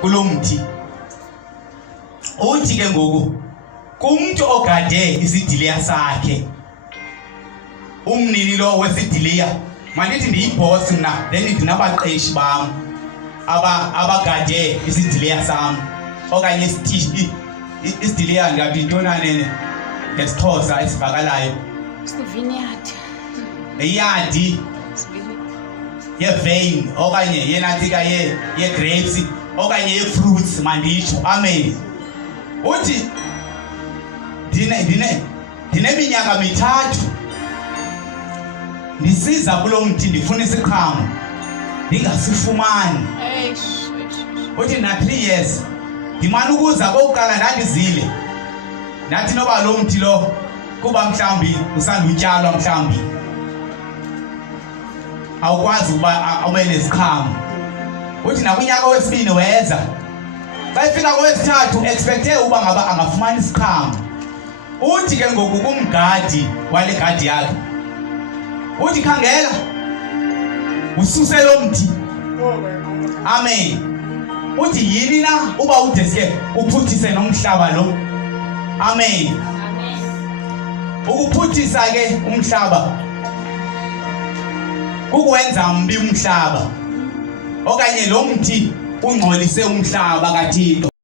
kulomthi. Uthi ke ngoku kumuntu ogade isidiliya sakhe, umnini lo wesidiliya, manithi ndiyiboss mna, then ndinabaqeshi bam abagade isidiliya sam, okanye isidiliya ngathi intona nene ngesixhosa esivakalayo, iyadi ye-vein okanye yenatika ye-grapes okanye ye-fruits manditsho. Amen. Uthi ndineminyaka 3 ndisiza kulo mthi ndifuna isiqhamo ndingasifumani. Uthi na 3 years ndimana ukuza kokuqala ndandizile, ndathi noba lo mthi lo kuba mhlawumbi usandutyalwa mhlawumbi awukwazi ukuba ube neziqhamo. Uthi nakunyaka wesibini weza, xa ifika kowesithathu expecte uba ngaba angafumani isiqhamo. Uthi ke ngoku kumgadi wale gadi yakhe, uthi khangela ususe lo mthi. Amen. Uthi yini na uba udeske uphuthise nomhlaba lo. Amen. Ukuphuthisa ke umhlaba ukwenza mbi umhlaba, okanye lo mthi ungcolise umhlaba kaThixo.